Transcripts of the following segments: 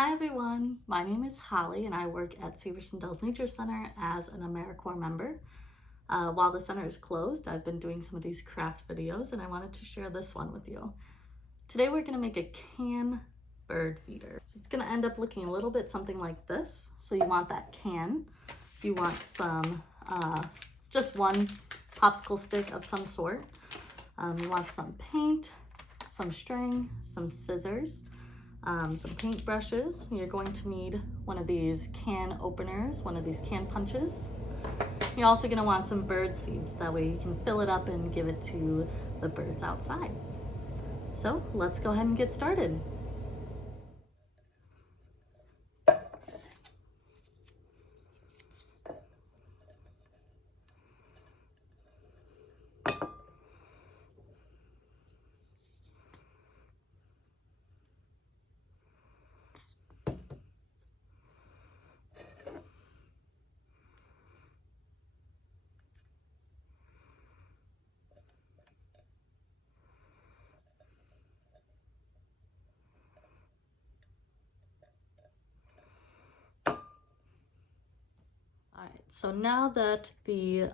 Hi everyone, my name is Holly and I work at Severson Dells Nature Center as an Americorps member. While the center is closed, I've been doing some of these craft videos and I wanted to share this one with you. Today we're going to make a can bird feeder. So it's going to end up looking a little bit something like this. So you want that can, you want some, just one popsicle stick of some sort. You want some paint, some string, some scissors, some paint brushes. You're going to need one of these can openers, one of these can punches. You're also going to want some bird seeds. That way you can fill it up and give it to the birds outside. So let's go ahead and get started. All right, so now that the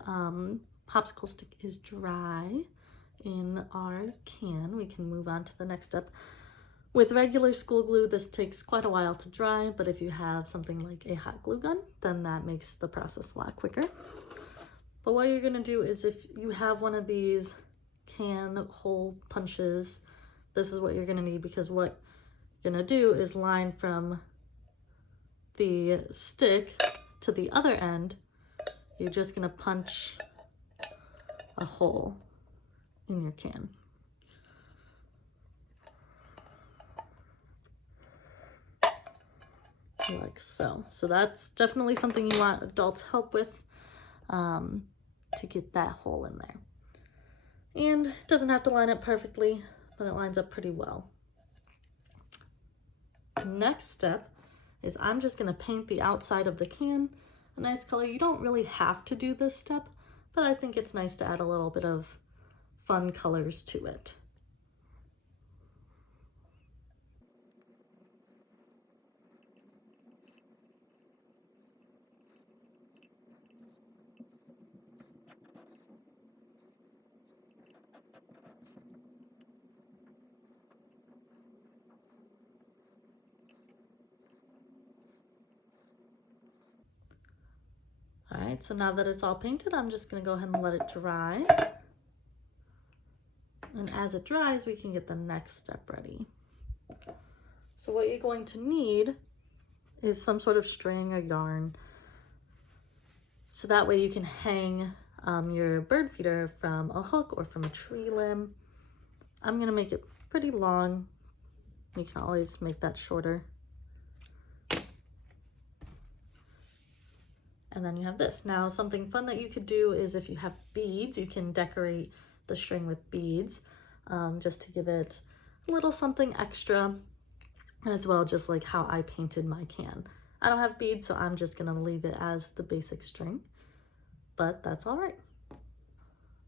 popsicle stick is dry in our can, we can move on to the next step. With regular school glue, this takes quite a while to dry, but if you have something like a hot glue gun, then that makes the process a lot quicker. But what you're gonna do is if you have one of these can hole punches, this is what you're gonna need, because what you're gonna do is line from the stick to the other end. You're just gonna punch a hole in your can. Like so. So that's definitely something you want adults help with, to get that hole in there. And it doesn't have to line up perfectly, but it lines up pretty well. Next step is I'm just gonna paint the outside of the can a nice color. You don't really have to do this step, but I think it's nice to add a little bit of fun colors to it. All right, so now that it's all painted, I'm just gonna go ahead and let it dry. And as it dries, we can get the next step ready. So what you're going to need is some sort of string or yarn. So that way you can hang your bird feeder from a hook or from a tree limb. I'm gonna make it pretty long. You can always make that shorter. And then you have this. Now, something fun that you could do is if you have beads, you can decorate the string with beads, just to give it a little something extra, as well, just like how I painted my can. I don't have beads, so I'm just gonna leave it as the basic string, but that's all right.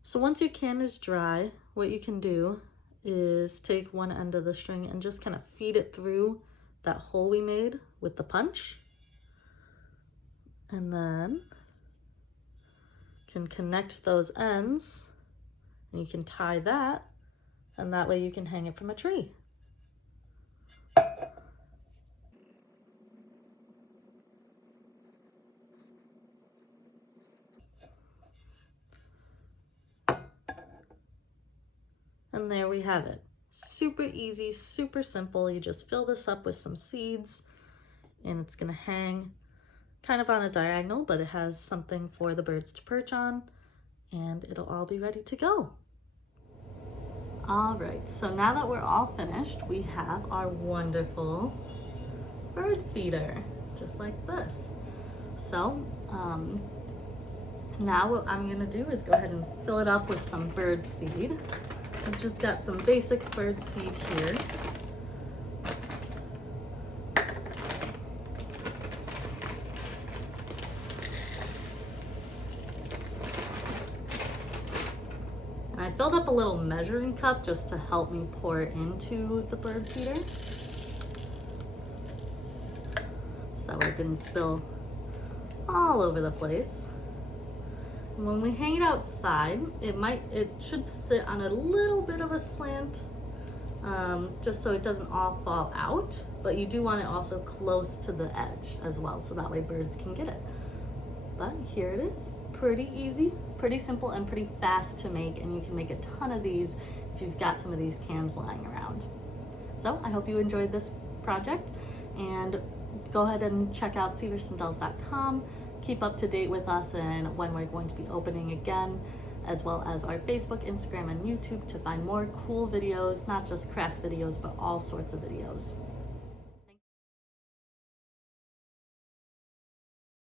So once your can is dry, what you can do is take one end of the string and just kind of feed it through that hole we made with the punch. And then can connect those ends, and you can tie that, and that way you can hang it from a tree. And there we have it. Super easy, super simple. You just fill this up with some seeds and it's gonna hang kind of on a diagonal, but it has something for the birds to perch on, and it'll all be ready to go. All right, so now that we're all finished, we have our wonderful bird feeder, just like this. So now what I'm gonna do is go ahead and fill it up with some bird seed. I've just got some basic bird seed here. And I filled up a little measuring cup just to help me pour into the bird feeder. that way it didn't spill all over the place. And when we hang it outside, it should sit on a little bit of a slant, just so it doesn't all fall out, but you do want it also close to the edge as well, so that way birds can get it. But here it is, pretty easy, pretty simple, and pretty fast to make, and you can make a ton of these if you've got some of these cans lying around. So I hope you enjoyed this project, and go ahead and check out seversondells.com. Keep up to date with us and when we're going to be opening again, as well as our Facebook, Instagram, and YouTube to find more cool videos, not just craft videos, but all sorts of videos.